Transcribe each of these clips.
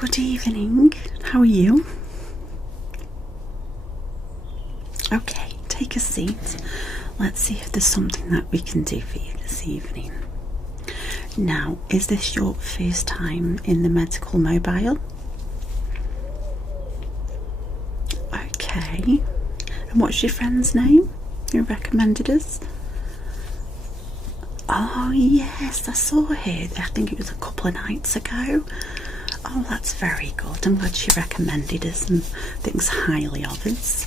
Good evening. How are you? Okay, take a seat. Let's see if there's something that we can do for you this evening. Now, is this your first time in the medical mobile? Okay. And what's your friend's name who recommended us? Oh yes, I saw her. I think it was a couple of nights ago. Oh, that's very good. I'm glad she recommended us and thinks highly of us.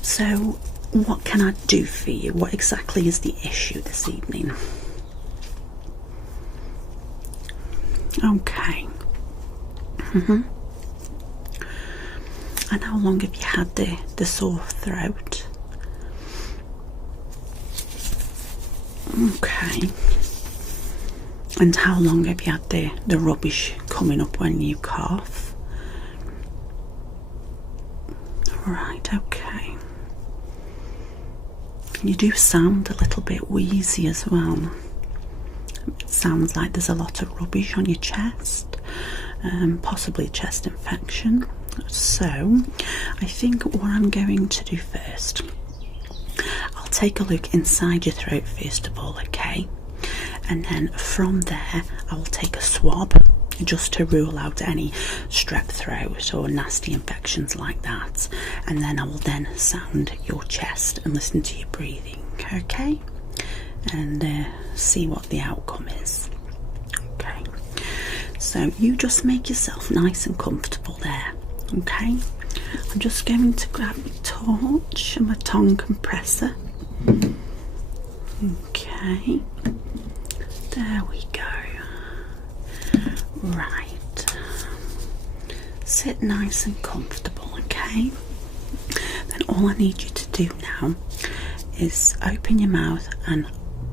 So, what can I do for you? What exactly is the issue this evening? Okay. And how long have you had the sore throat? Okay. And how long have you had the rubbish coming up when you cough? Right, okay. You do sound a little bit wheezy as well. It sounds like there's a lot of rubbish on your chest, possibly a chest infection. So, I think what I'm going to do first, I'll take a look inside your throat first of all, okay? And then from there, I will take a swab just to rule out any strep throat or nasty infections like that. And then I will then sound your chest and listen to your breathing, okay? And see what the outcome is. Okay. So you just make yourself nice and comfortable there, okay? I'm just going to grab my torch and my tongue compressor. Okay. There we go. Right. Sit nice and comfortable, okay? Then all I need you to do now is open your mouth and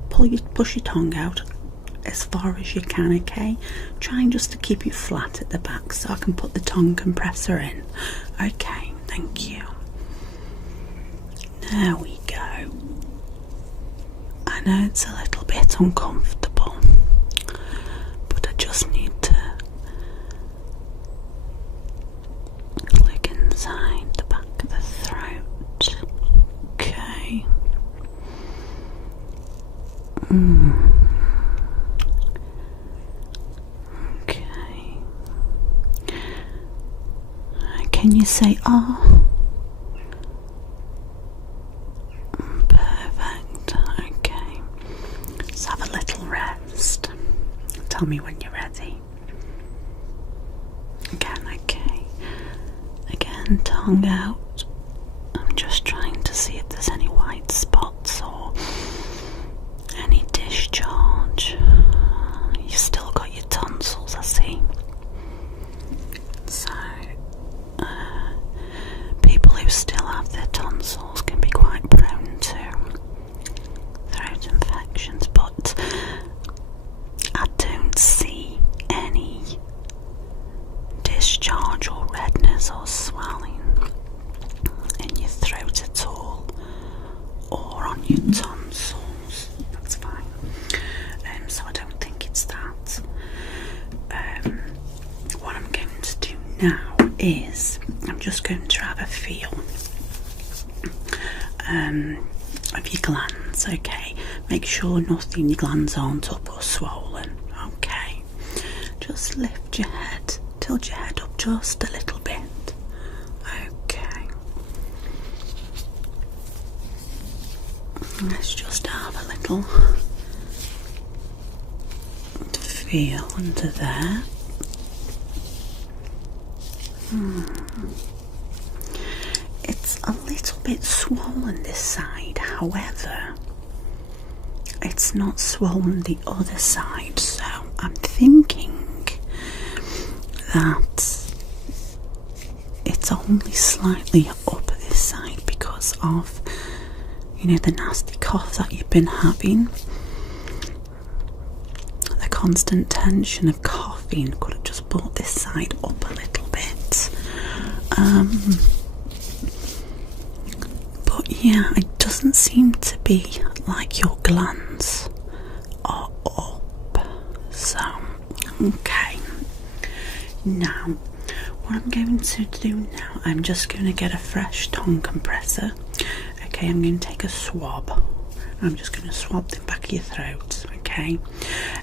push your tongue out as far as you can, okay? Trying just to keep you flat at the back so I can put the tongue compressor in. Okay, thank you. There we go. I know it's a little bit uncomfortable, but I just need to look inside the back of the throat. Okay. Okay. Can you say "ah"? Perfect. Okay. Let's have a little rest. Tell me when you're ready. Again, okay. Again, tongue out. I'm just trying to see if there's any white spots or any discharge. You've still got your tonsils, I see. So, people who still have their tonsils can be quite prone to throat infections, but I don't see any discharge or redness or swelling in your throat at all, or on your tonsils. That's fine. So I don't think it's that. What I'm going to do now is I'm just going to have a feel of your glands, okay? Make sure nothing, your glands aren't up or swollen, okay? Just lift your head, tilt your head up just a little bit, okay? Let's just have a little feel under there. It's a little bit swollen this side, however, it's not swollen the other side, so I'm thinking that it's only slightly up this side because of, you know, the nasty cough that you've been having. The constant tension of coughing could have just brought this side up a little bit. But yeah, it doesn't seem to be like your glands are up. So, okay. Now, what I'm going to do now, I'm just going to get a fresh tongue compressor. Okay, I'm going to take a swab. I'm just going to swab the back of your throat, okay?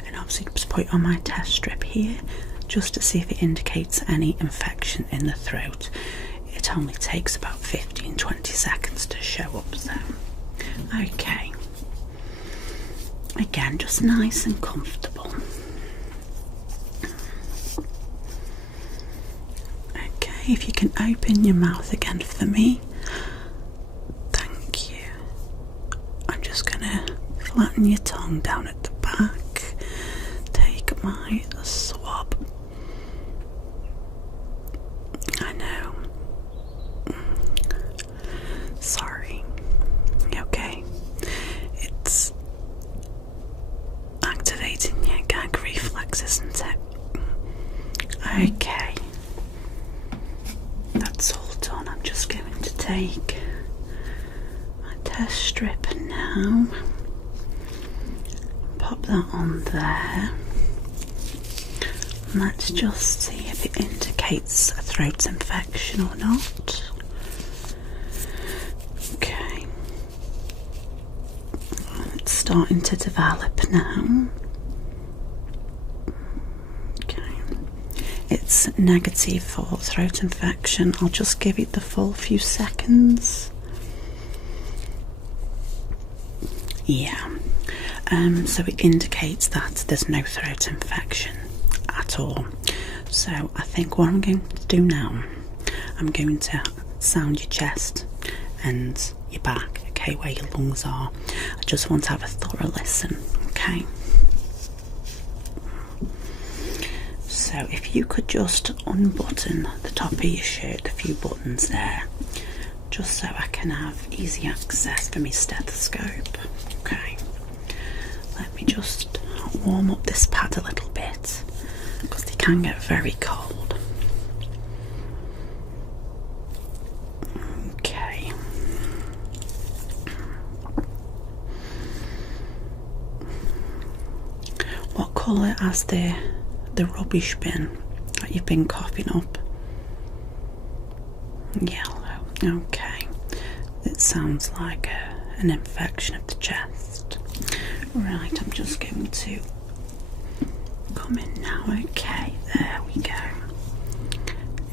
And obviously just put it on my test strip here, just to see if it indicates any infection in the throat. It only takes about 15-20 seconds to show up, so okay. Again, just nice and comfortable. Okay, if you can open your mouth again for me. Thank you. I'm just gonna flatten your tongue down at the back. Take my swab. I know. Sorry. Okay. It's activating your gag reflex, isn't it? Okay. That's all done. I'm just going to take my test strip now. Pop that on there. Let's just see if it indicates a throat infection or not. Okay. It's starting to develop now. Okay. It's negative for throat infection. I'll just give it the full few seconds. Yeah. So it indicates that there's no throat infection at all. So I think what I'm going to do now, I'm going to sound your chest and your back, okay, where your lungs are. I just want to have a thorough listen, okay? So if you could just unbutton the top of your shirt, the few buttons there, just so I can have easy access for my stethoscope, okay? Let me just warm up this pad a little bit, because they can get very cold. Okay. What colour has the rubbish bin that you've been coughing up? Yellow. Okay. It sounds like an infection of the chest. Right, I'm just going to come in now. Okay, there we go.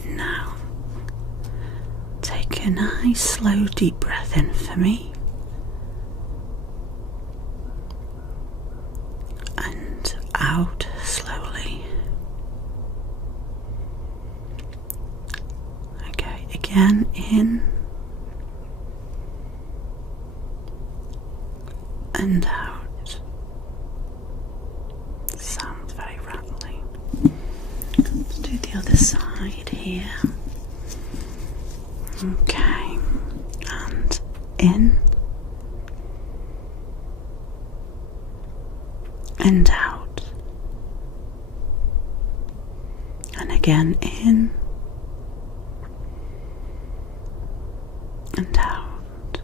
Now, take a nice slow deep breath in for me. And out slowly. Okay, again in. And out. Sounds very rattling. Let's do the other side here. Okay. And in. And out. And again in. And out.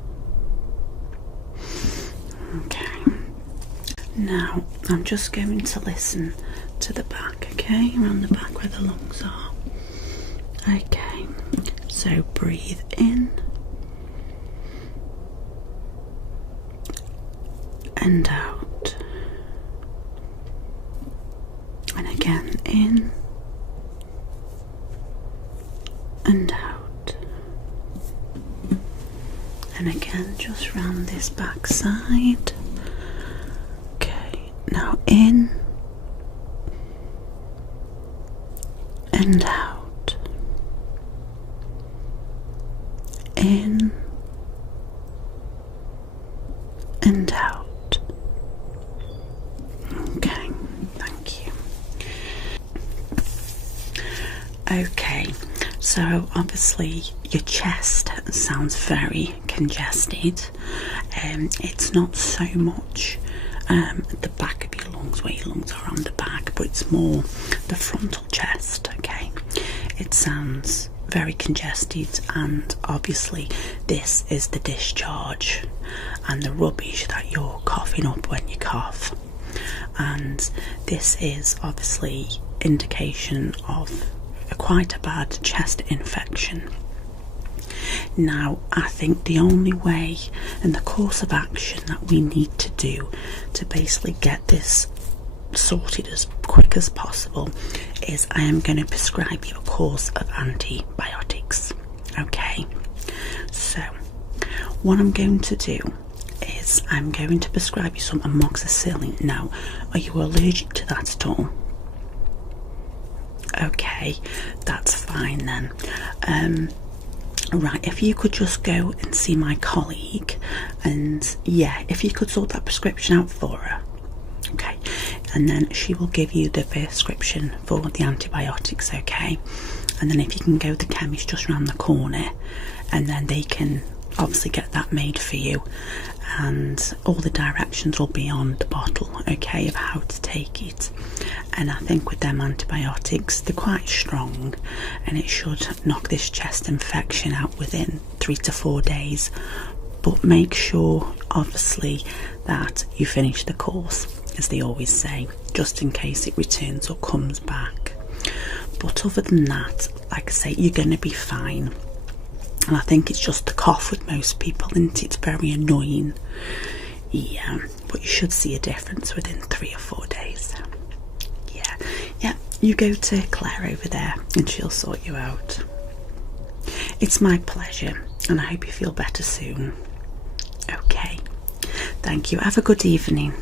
Okay. Now I'm just going to listen to the back, okay? Around the back where the lungs are. Okay. So breathe in. And out. And again in. And out. And again just round this back side. Okay, now in and out. In and out. Okay, thank you. Okay, so obviously your chest sounds very congested. It's not so much at the back of your lungs, where your lungs are on the back, but it's more the frontal chest, okay? It sounds very congested, and obviously this is the discharge and the rubbish that you're coughing up when you cough. And this is obviously indication of quite a bad chest infection. Now, I think the only way and the course of action that we need to do to basically get this sorted as quick as possible is I am going to prescribe you a course of antibiotics. Okay, so what I'm going to do is I'm going to prescribe you some amoxicillin. Now, are you allergic to that at all? Okay, that's fine then. Right, if you could just go and see my colleague, and yeah, if you could sort that prescription out for her. Okay, and then she will give you the prescription for the antibiotics, okay? And then if you can go to the chemist just around the corner, and then they can obviously get that made for you, and all the directions will be on the bottle, okay, of how to take it. And I think with them antibiotics, they're quite strong, and it should knock this chest infection out within 3 to 4 days. But make sure, obviously, that you finish the course, as they always say, just in case it returns or comes back. But other than that, like I say, you're going to be fine. And I think it's just the cough with most people, isn't it? It's very annoying. Yeah, but you should see a difference within 3 or 4 days. Yeah, you go to Claire over there and she'll sort you out. It's my pleasure, and I hope you feel better soon. Okay, thank you. Have a good evening.